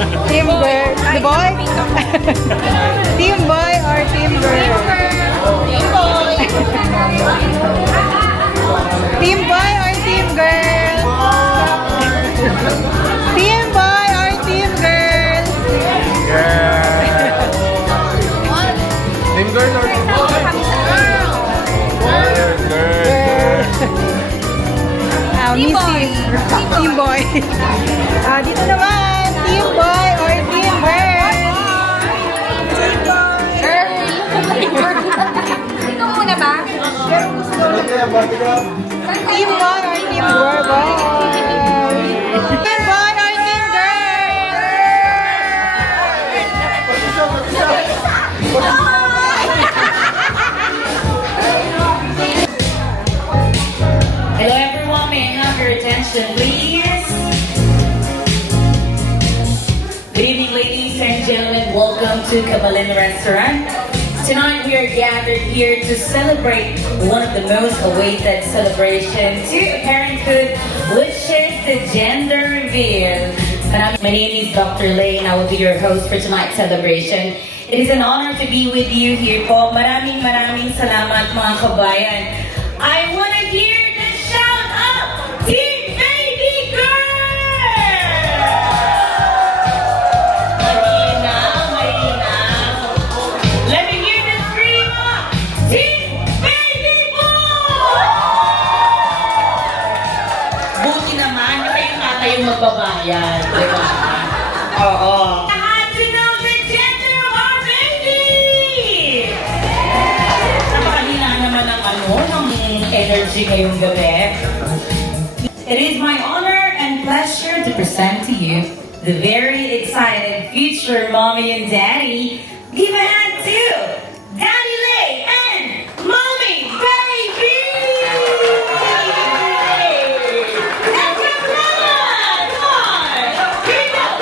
Team girl. The boy? Team boy or team girl? Team boy. Team boy or team girl? Team boy or team girl? Team girl or team boy? Girl. Team boy. Team boy. Dito naman. Team boy or team girl? Ito muna ba? Team boy or team girl? Team boy or team Hello everyone, may I have your attention please? Good evening ladies and gentlemen, welcome to Kabalin Restaurant. Tonight we are gathered here to celebrate one of the most awaited celebrations to parenthood, which is the gender reveal. My name is Dr. Lay and I will be your host for tonight's celebration. It is an honor to be with you here po. Maraming salamat mga kabayan. I want to hear the shout out, Team Baby Girl! Marina. Let me hear the scream up, Team Baby Boy! Buti naman, kayo nga kayong magbabayan, di ba? Oo. Lahat to know the gender of our baby! Napakalina naman ng energy ngayong gabi. It is my honor and pleasure to present to you the very excited future mommy and daddy. Give a hand to Daddy Lay and Mommy Baby! And come on! Here we go!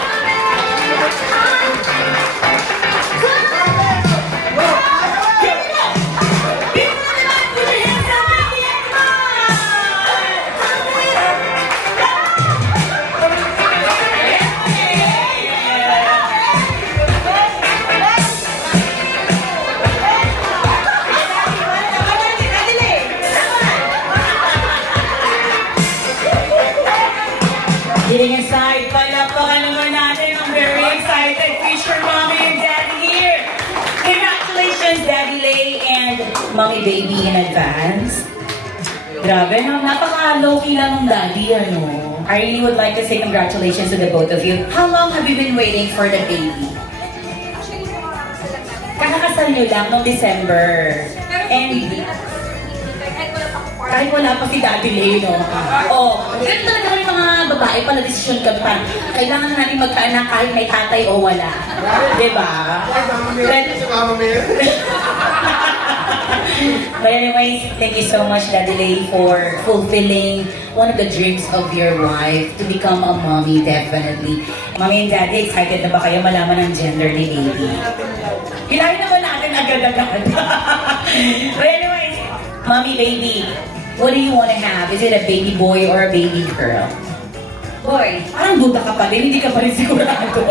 Kidding aside, palakpakan naman natin ang very excited future mommy and daddy here. Congratulations, Daddy Lay and Mommy Baby in advance. Grabe, no? Napaka-low-key lang ng daddy, ano? I really would like to say congratulations to the both of you. How long have you been waiting for the baby? Kakakasal nyo lang noong December. And kahit wala pa si Daddy Lay, no? Oh, ganun talaga kami mga babae pala desisyon kami parang kailangan natin magkaanak kahit may tatay o wala. Diba? But anyways, thank you so much, Daddy Lay, for fulfilling one of the dreams of your wife to become a mommy, definitely. Mommy and Daddy, excited na ba kayo malaman ang gender ni baby? Hilahin naman natin agad-agad. But anyways, Mommy Baby, what do you want to have? Is it a baby boy or a baby girl? Boy. Parang duda ka pa din, hindi ka pa rin sigurado.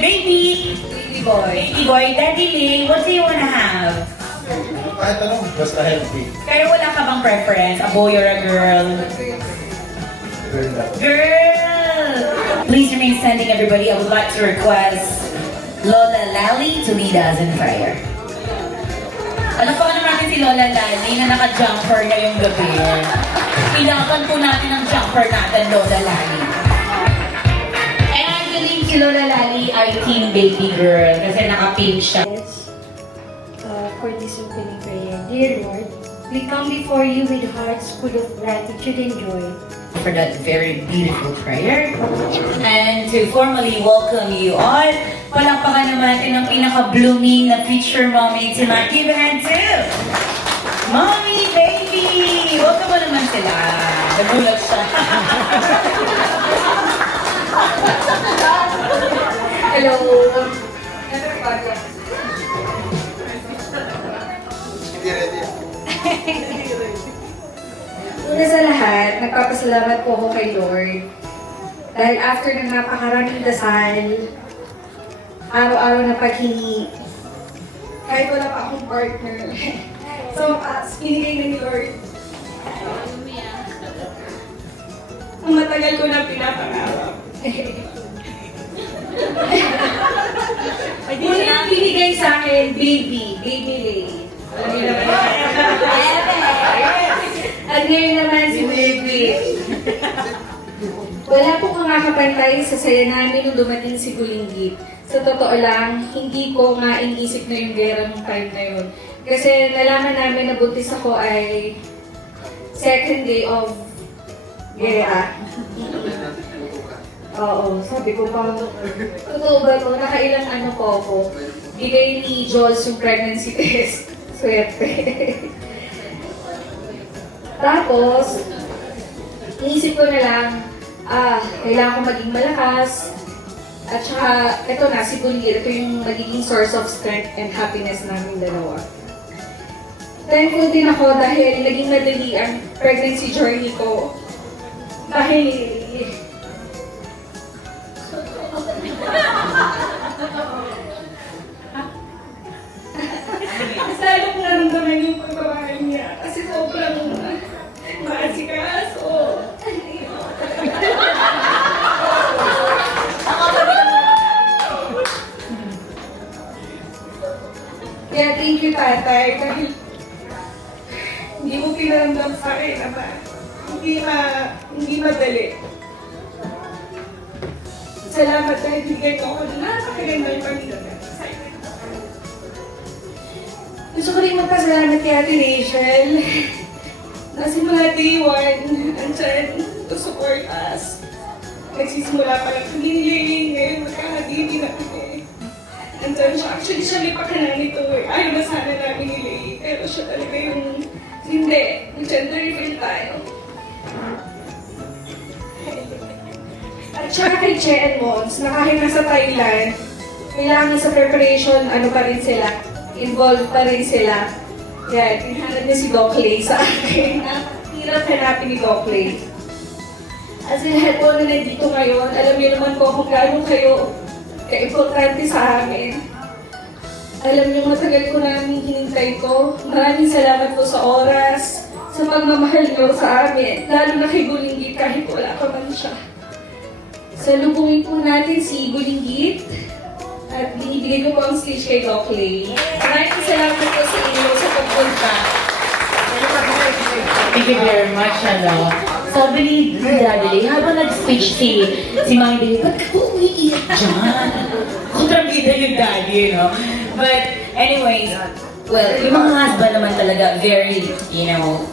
Baby! Baby boy. Baby boy. Daddy Lay, what do you want to have? Kahit anong, basta healthy. Pero wala ka bang preference? A boy or a girl? Girl lang. Girl! Please remain standing, everybody. I would like to request Lola Lally to lead us in prayer. Alam po natin si Lola Lally na naka-jumper ngayong gabi. Ilaban po natin ang jumper natin, Lola Lally. And I believe si Lola Lally ay team baby girl kasi naka-pink siya. For this opening prayer. Dear Lord, we come before you with hearts full of gratitude and joy. For that very beautiful prayer. And to formally welcome you all, palakpakan naman natin ang pinaka-blooming na future mommy tonight. Give a hand to Mommy Baby! Welcome mo naman sila. Nagulat siya. Hello! Hindi ready. Una sa lahat, nagpapasalamat po ako kay Lord Dahil after ng napakaraming dasal, araw-araw na paghingi, kahit wala pa akong partner. So, pinigay na ni Lord. Ang matagal ko na pinapangarap. Muna yung binigay sa akin, baby lady. Alam niyo naman. At ngayon naman si baby. Wala po kakapantay sa saya namin nung dumating si Bulinggit. Sa totoo lang, hindi ko nga iniisip na yung gera nung time na yun. Kasi nalaman namin na buntis ako ay second day of gera. Oo, sabi ko pa, totoo ba ito? Nakailang ano po ako. Bigay ni Jules yung pregnancy test. Swerte. Tapos, inisip ko na lang, kailangan ko maging malakas. At saka, ito na, si Bulinggit, ito yung magiging source of strength and happiness namin dalawa. Thankful din ako dahil naging madali ang pregnancy journey ko. Dahil mas lalo kong naramdaman yung pagbabahay niya kasi sobrang maasikaso. Kaya thank you, Tatay, dahil hindi mo pinaramdam sa akin na hindi madali. Salamat dahil bigay ko ako na napakagandang pamilya. Gusto ko rin magpasalamat kay Ate Rachel na simula day one, andyan to support us. Nagsisimula pa lang kami ni Lily, ngayon magkakadini na kami. Andyan siya. Actually, siya may pakanan nito eh. Ayaw na sana namin ni Lily, pero siya talaga yung hindi. Gender reveal tayo. At saka kay Che and Mons, na kahit nasa Thailand, kailangan sa preparation, ano pa rin sila, involved pa rin sila. Yan, pinanap niya si Doc Lay sa akin. Hirap hanapin ni Doc Lay. As in, lahat po na nandito ngayon, alam niyo naman po kung gaano kayo ka-importante sa amin. Alam niyo, matagal ko namin hinintay ko. Maraming salamat po sa oras, sa pagmamahal niyo sa amin, lalo na kay Bulinggit kahit wala pa man siya. Salubungin po natin si Bulinggit at binibigay ko po ang stage kay Doc Lay. Maraming salamat po sa inyo sa pagpunta. Thank you very much, ano. Sabi ni Daddy, habang nag-speech si Mami Day, ba't ka po umiiyak dyan? Kontrabida yung Daddy, you know. But anyways, well, yung mga husband naman talaga very,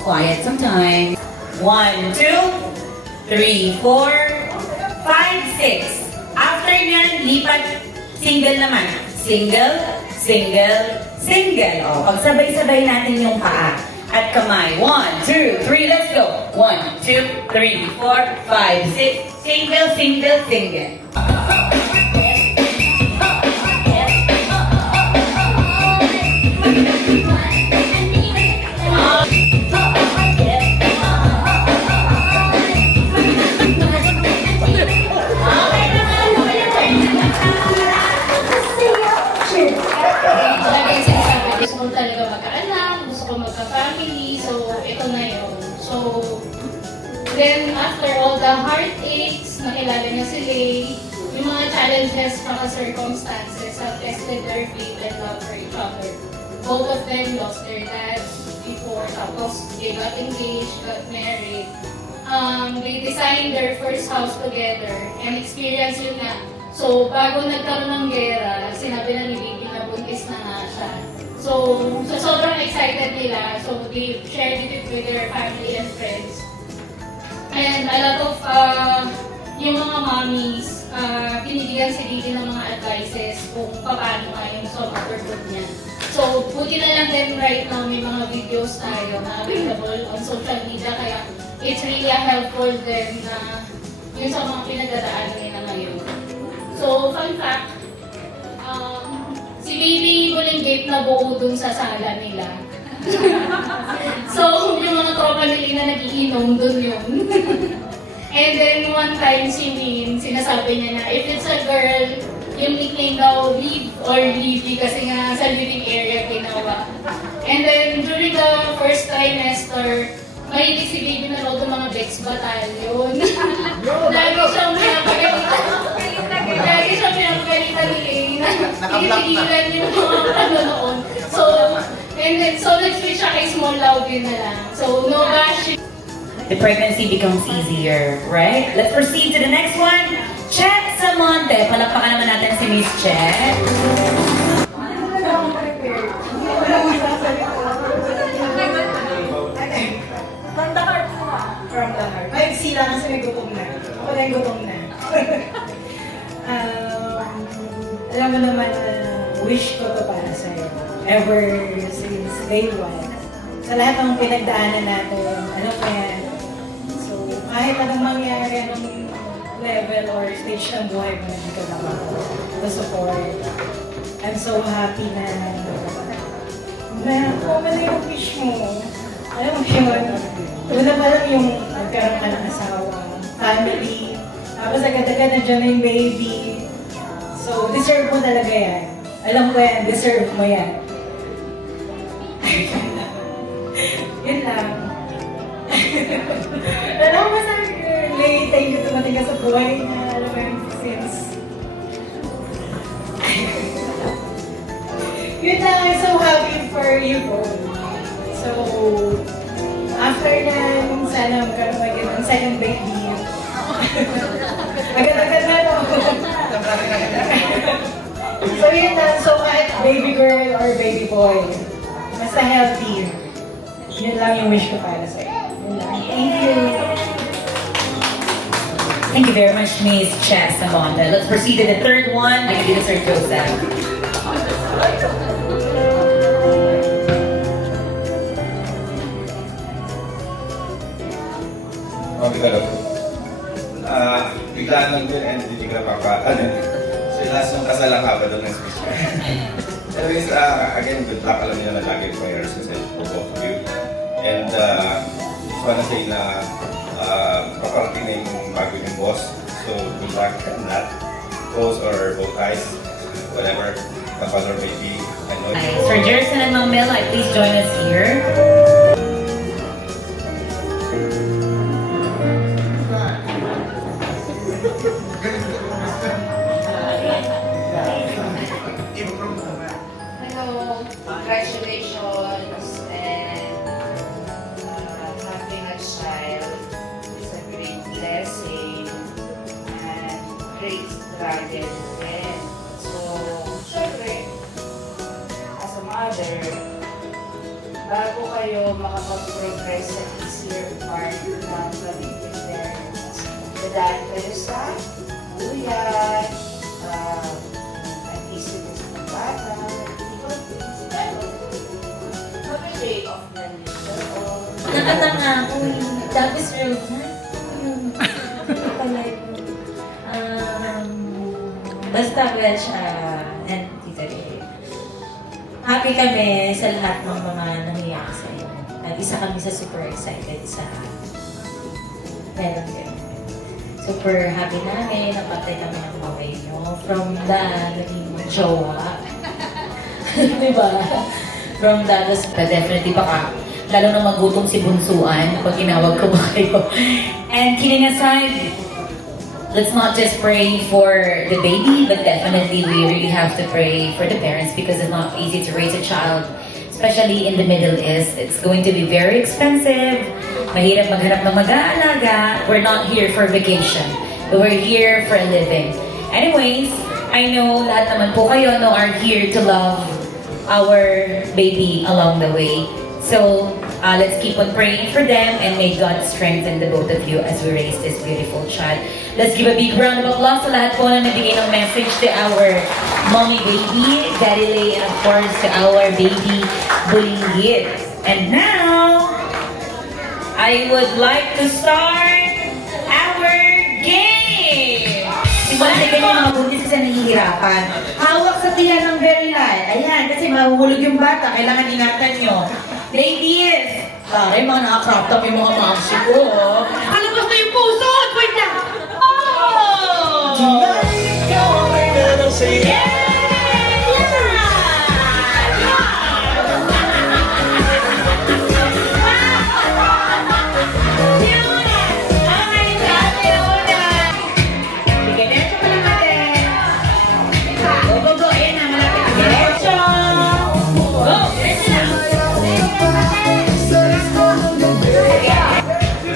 quiet sometimes. 1, 2, 3, 4, 5, 6. After nyan, lipat, single naman. Single, single, single. O, pagsabay-sabay natin yung paa. At kamay. 1, 2, 3, let's go. 1, 2, 3, 4, 5, 6. Single, single, single. Gusto ko talaga magkaanak, gusto ko magka-family, so ito na yun. So, then after all the heartaches, nakilala niya si Lay, yung mga challenges, mga circumstances have tested their faith and love for each other. Both of them lost their dads before, tapos they got engaged, got married. They designed their first house together and experience yun nga. So, bago nagkaroon ng gera, sinabi na ni Baby na buntis na nga siya. So sobrang excited nila. So, they shared it with their family and friends. And a lot of yung mga mommies, binibigyan si Baby ng mga advices kung paano nga yung motherhood niya. So, buti na lang din right now may mga videos tayo na available on social media. Kaya it's really helpful din na yung sa mga pinagdadaanan nila ngayon. So, fun fact, si Baby Bulinggit na buo dun sa sala nila. So, yung mga tropa nila na nagiinom dun yun. And then one time si Min, sinasabi niya na if it's a girl, yung nickname daw Liv or Livy kasi nga sa living area ginawa. And then during the first trimester, mahilig si Baby na load ng mga Bex Battalion. Lagi siyang pinapagalitan. Lagi siyang pinapagalitan ni Lane. Tinitigilan yung mga ano noon. So, and then, so nag-switch siya kay Small Loudin na lang. So, no bashing. The pregnancy becomes easier, right? Let's proceed to the next one. Chet Samonte. Palakpakan naman natin si Miss Chet. From the heart. From the heart. May sila kasi may gutom na. Ako na yung gutom na. Alam mo naman na wish ko to para sa'yo. Ever since day one. Sa lahat ng pinagdaanan natin, ano pa yan. So, kahit anong mangyari, anong level or stage ng buhay mo, hindi ka lang ako to support. I'm so happy na kung ano yung wish mo. Alam mo yun, una pa lang yung magkaroon ka ng asawa, family, tapos agad-agad nandiyan na yung baby. So, deserve mo talaga yan. Alam ko yan, deserve mo yan. Yun lang. Alam mo sa late, thank you tumating ka sa buhay na alam mo yung since. Yun lang, I'm so happy for you both. So, after na, sana magkaroon kayo ng second baby. Agad-agad na no? So yun lang, so kahit baby girl or baby boy, basta healthy. Yun lang yung wish ko para sa'yo. Yun lang. Thank you. Thank you very much, Miss Chet Samonte. Let's proceed to the third one. I give it to Sir Joseph. Biglaan lang din and hindi ka so last nung kasalang ka ba doon ng speech niya. Anyways, again, good luck. Alam niyo na lagi prayers kasi for both of you. And just wanna say na paparating na yung bago yung boss. So good luck on that. Both or both eyes, whatever the color may be. I know it's Sir Jerson and Ma'am Mel, please join us here. Hello, congratulations and having a child is a great blessing and great struggle. And so, syempre, as a mother, bago kayo makapag-progress sa easier part ng pagiging parents, dadaan kayo sa uyan, isip sa bata, mag-shake off na nito. Nakatanga ako that is real. Basta Welsh and Tita Ray. Happy kami sa lahat ng mga nangyayari sa iyo. At isa kami sa super excited sa meron din. Super happy namin, napatay kami ang mamay nyo. From the naging jowa. Diba? From that, Definitely baka lalo na magutom si Bunsuan pag inawag ko ba kayo. And kidding aside, let's not just pray for the baby, but definitely we really have to pray for the parents because it's not easy to raise a child, especially in the Middle East. It's going to be very expensive. Mahirap maghanap ng mag-aalaga. We're not here for vacation. We're here for a living. Anyways, I know lahat naman po kayo are here to love our baby along the way. So, let's keep on praying for them and may God strengthen the both of you as we raise this beautiful child. Let's give a big round of applause sa lahat po na nabigay ng message to our mommy baby, Daddy Lay, and of course to our baby Bulinggit. And now, I would like to start our game! Simulan na ganyan mga buntis kasi nahihirapan. Hawak sa tiyan ng very light. Ayan, kasi mahuhulog yung bata. Kailangan ingatan nyo. Ladies! Pare, mga nakakrop top yung mga mamsi ko. Alabas na yung puso! 20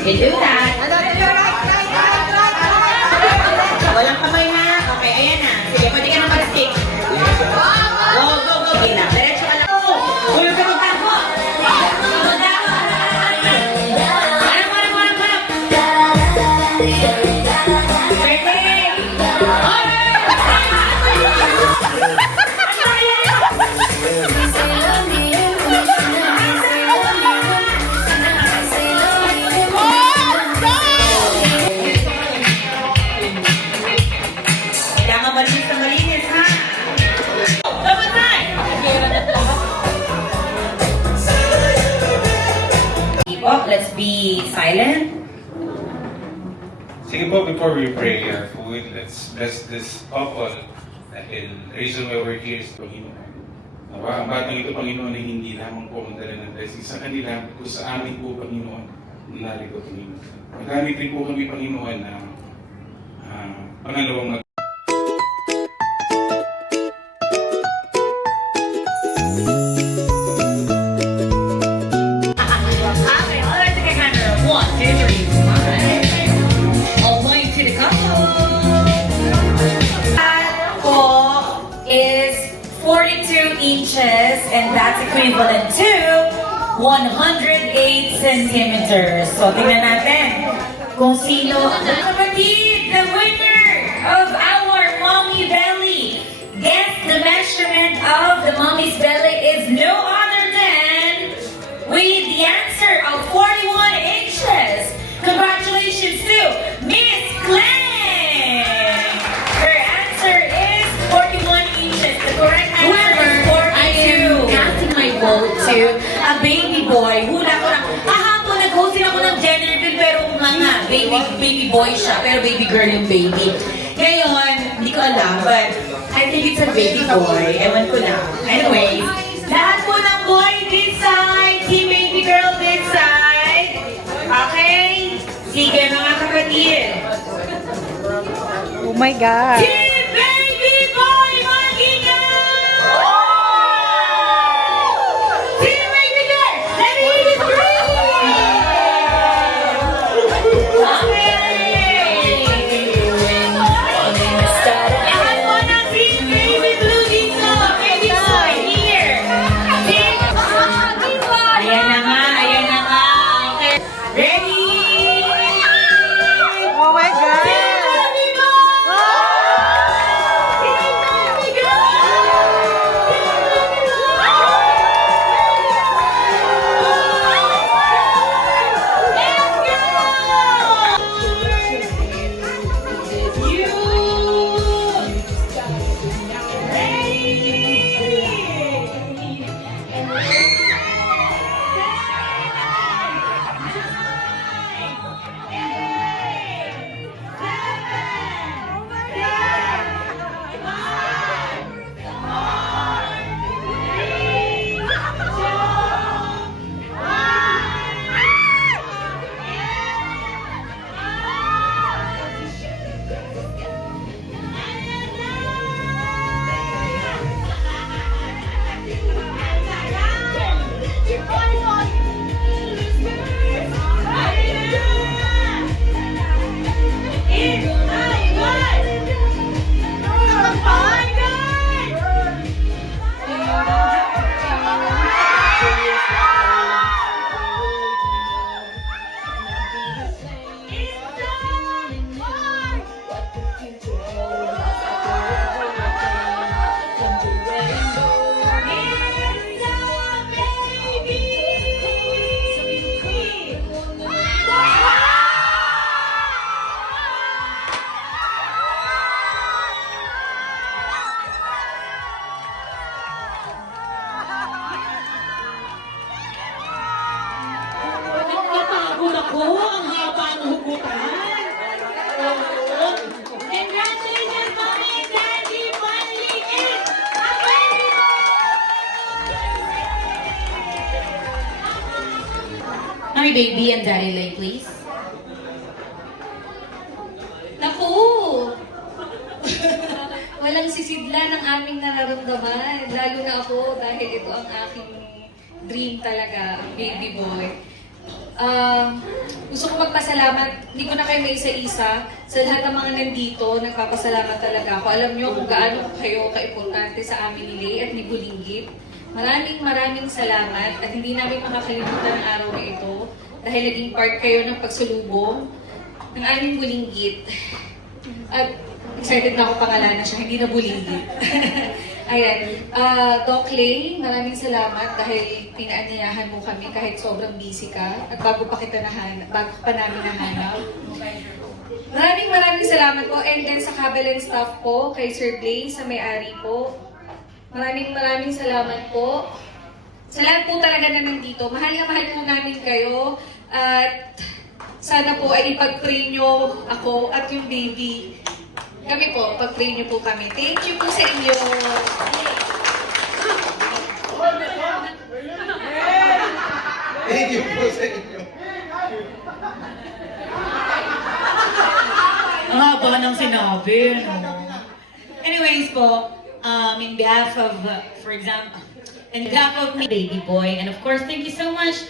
You do that. Walang kamay na. Okay, ayan na. Sige, pwede ka na mag-stick. Go, go, go. Sige na. Diretso ka lang. Hulog ka magtago. Magtago. Harap. Birthday. Kailangan malinis na malinis, ha? Dapat na! Keep up, let's be silent. Sige po, before we pray our food, let's bless this couple dahil the reason why we're here is Panginoon. Nawa, ang batang ito, Panginoon, ay hindi lamang po magdala ng blessing sa kanila, kung sa amin po, Panginoon, narito, Panginoon. Magamit rin po kami, Panginoon, na pangalawang Okay, all right, take a camera. 1, 2, 3, smile. All the way to the couple. That po is 42 inches, and that's equivalent to 108 centimeters. So, tingnan natin kung sino ang kapatid, the winner of our Mommy Belly. Guess the measurement of the Mommy's Belly is no other than with the answer of 41 inches. Congratulations to Miss Glenn! Her answer is 41 inches. The correct answer is 42. Passing my vote to a baby boy. Hula ko lang. Kahapon nag-hostin ako ng Jennerville pero mga baby boy siya pero baby girl yung baby. Ngayon, hindi ko alam but I think it's a baby boy. Ewan ko na. Anyways, lahat po ng boy this side, team baby girl this side. Okay? Sige mga kapatid. Oh my God! Team baby boy, mag-ingat! Team baby girl, let me hear you scream! Lahat po ng team baby blue dito. Baby boy, here. Team Ayan na nga, ayan na nga. Okay. Ready? Oh my God! Team baby boy! Team baby girl! Team baby Let's go! You! Napagod ako, ang haba ng hugutan. Congratulations! Mommy, baby, and Daddy Lay, please. Naku! Walang sisidla ng aming nararamdaman. Lalo na ako dahil ito ang aking dream talaga, ang baby boy. Gusto ko magpasalamat, hindi ko na kayo may isa-isa, sa lahat ng mga nandito, nagpapasalamat talaga ako. Alam niyo kung gaano kayo kaimportante sa amin ni Lay at ni Bulinggit. Maraming salamat at hindi namin makakalimutan ang araw na ito dahil naging part kayo ng pagsulubong ng aming Bulinggit. At excited na ako pangalanan siya, hindi na Bulinggit. Ayan, Doc Lay, maraming salamat dahil pinaanyayahan mo kami kahit sobrang busy ka at bago pa namin nahanap. Maraming salamat po and then sa Kabalan staff po, kay Sir Blaze, sa may-ari po. Maraming salamat po. Sa lahat po talaga na nandito, mahal na mahal po namin kayo at sana po ay ipag-pray nyo ako at yung baby. Kami po, pag-pray nyo po kami. Thank you po sa inyo. Thank you po sa inyo. Ang haba ng sinabi, no? Anyways po, in behalf of, for example, in behalf of me, baby boy, and of course, thank you so much,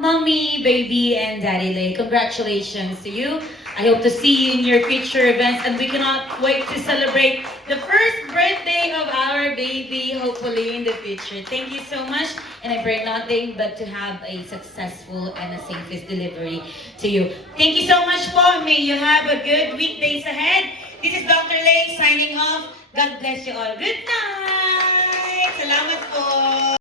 Mommy, Baby, and Daddy Lay. Congratulations to you. I hope to see you in your future events, and we cannot wait to celebrate the first birthday of our baby, hopefully in the future. Thank you so much, and I pray nothing but to have a successful and a safest delivery to you. Thank you so much po. May you have a good weekdays ahead. This is Dr. Lay signing off. God bless you all. Good night! Salamat po!